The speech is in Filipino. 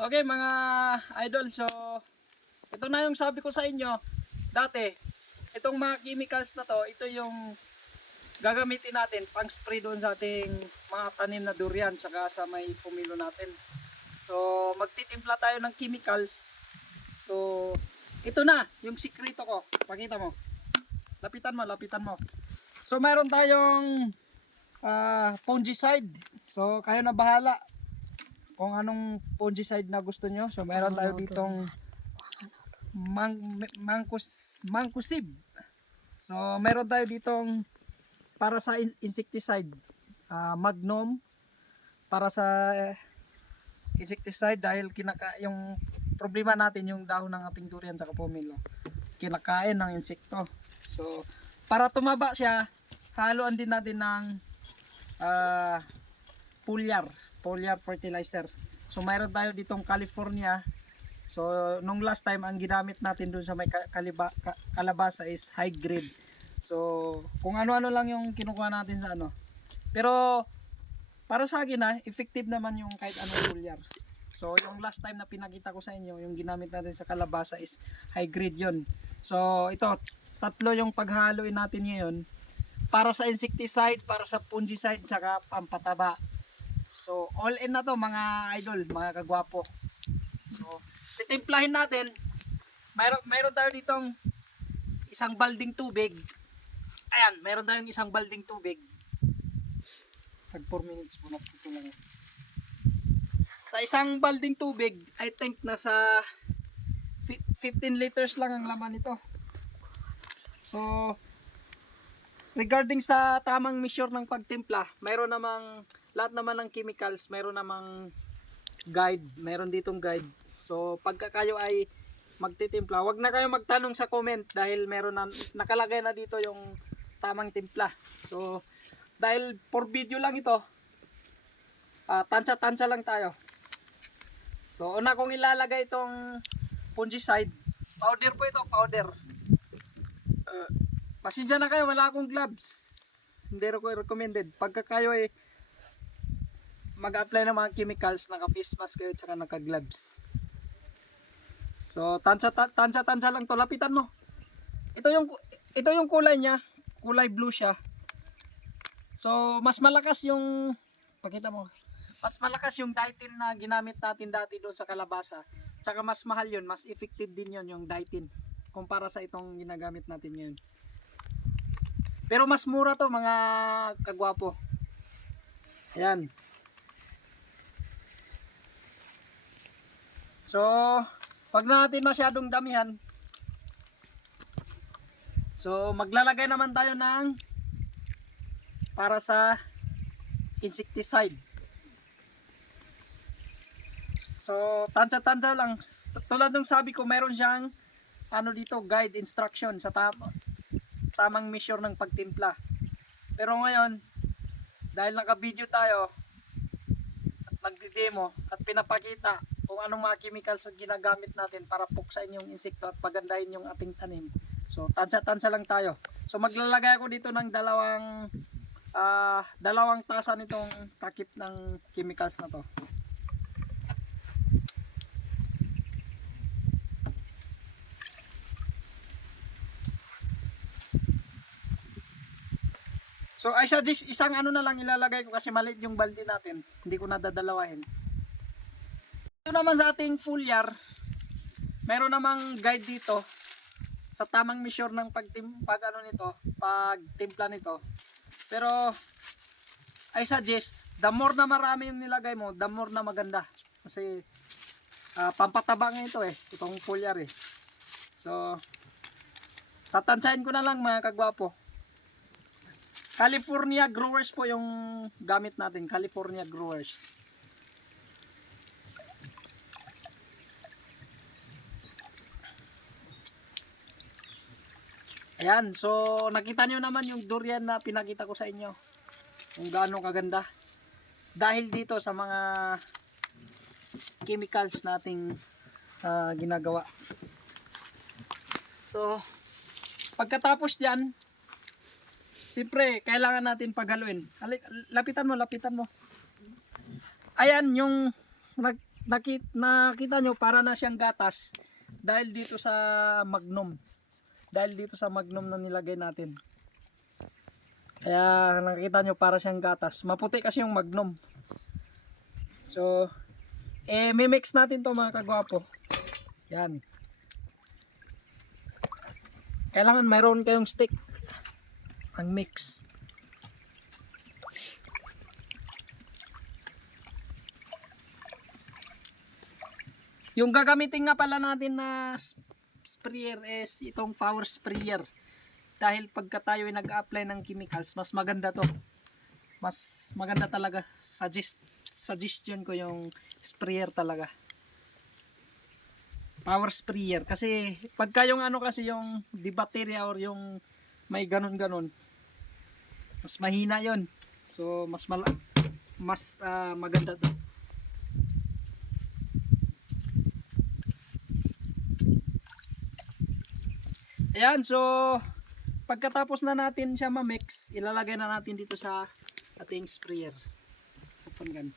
Okay mga idol, so ito na yung sabi ko sa inyo dati. Itong mga chemicals na to, ito yung gagamitin natin pang spray doon sa ating mga tanim na durian saka sa may pumilo natin. So magtitimpla tayo ng chemicals. So ito na yung sikreto ko. Pakita mo. Lapitan mo, lapitan mo. So mayroon tayong fungicide. So kayo na bahala kung anong fungicide na gusto nyo. So mayroon tayo ditong Mancozeb. So mayroon tayo ditong para sa insecticide, Magnum para sa insecticide dahil yung problema natin yung dahon ng ating durian sa pomelo. Kinakain ng insekto. So para tumaba siya, haluan din natin ng foliar fertilizer. So mayroon tayo ditong California. So nung last time ang ginamit natin dun sa may kalabasa is high grade. So kung ano-ano lang yung kinukuha natin sa ano. Pero para sa akin effective naman yung kahit anong foliar. So yung last time na pinakita ko sa inyo, yung ginamit natin sa kalabasa is high grade yun. So ito, tatlo yung paghaloin natin ngayon. Para sa insecticide, para sa fungicide, saka pampataba. So all in na to mga idol, mga kagwapo. So titimplahin natin. Mayroon tayo ditong isang balding tubig. Ayan, mayroon tayong isang balding tubig. Tag 4 minutes muna ito lang. Sa isang balding tubig, I think nasa 15 liters lang ang laman nito. So regarding sa tamang measure ng pagtimpla, mayroon namang lahat naman ng chemicals, mayroon namang guide, mayroon ditong guide. So pagka kayo ay magtitimpla, wag na kayo magtanong sa comment dahil mayroon na nakalagay na dito yung tamang timpla. So dahil for video lang ito, tansya-tansya lang tayo. So una kong ilalagay itong fungicide. Powder po ito, powder. Pasensya na kayo, wala akong gloves. Hindi ko recommended. Pagka kayo ay mag-apply ng mga chemicals, naka-face mask kayo at saka naka-gloves. So tansya lang to. Lapitan mo. Ito yung kulay niya. Kulay blue siya. So mas malakas yung, pakita mo. Mas malakas yung Ditin na ginamit natin dati doon sa kalabasa. Tsaka mas mahal yun, mas effective din yun yung Ditin kumpara sa itong ginagamit natin ngayon. Pero mas mura to mga kagwapo. Ayan. So pag natin masyadong damihan, so maglalagay naman tayo ng para sa insecticide. So tansya-tansya lang. Tulad ng sabi ko, meron siyang ano dito, guide, instruction sa tamang measure ng pagtimpla. Pero ngayon, dahil naka-video tayo at nagdi-demo at pinapakita kung anong mga chemicals ang ginagamit natin para puksain yung insekto at pagandahin yung ating tanim. So tansya-tansya lang tayo. So maglalagay ako dito ng dalawang tasa nitong takip ng chemicals na to. So I suggest isang ano na lang ilalagay ko kasi maliit yung balde natin. Hindi ko nadadalawahin. Ito naman sa ating foliar, meron namang guide dito sa tamang measure ng pagtimpla nito. Pero I suggest, the more na marami yung nilagay mo, the more na maganda. Kasi pampataba nga ito itong foliar So tatantsahin ko na lang mga kagwapo. California growers po yung gamit natin, California growers. Ayan, so nakita nyo naman yung durian na pinakita ko sa inyo. Kung gaano kaganda. Dahil dito sa mga chemicals nating ginagawa. So pagkatapos diyan, siyempre, kailangan natin paghaluin. Lapitan mo. Ayan yung nakita nyo para na siyang gatas dahil dito sa Magnum. Dahil dito sa Magnum na nilagay natin. Kaya nakita nyo para siyang gatas. Maputi kasi yung Magnum. So, mimix natin to mga kagwapo. Yan. Kailangan mayroon kayong stick. Ang mix. Yung gagamitin nga pala natin na sprayer is itong power sprayer. Dahil pagka tayo ay nag-apply ng chemicals, mas maganda to. Mas maganda talaga. Suggestion ko yung sprayer talaga. Power sprayer. Kasi pagka yung ano kasi yung di bacteria or yung may ganon-ganon, mas mahina yon. So mas maganda to. Ayan, so pagkatapos na natin siya ma-mix, ilalagay na natin dito sa ating sprayer. Open gun.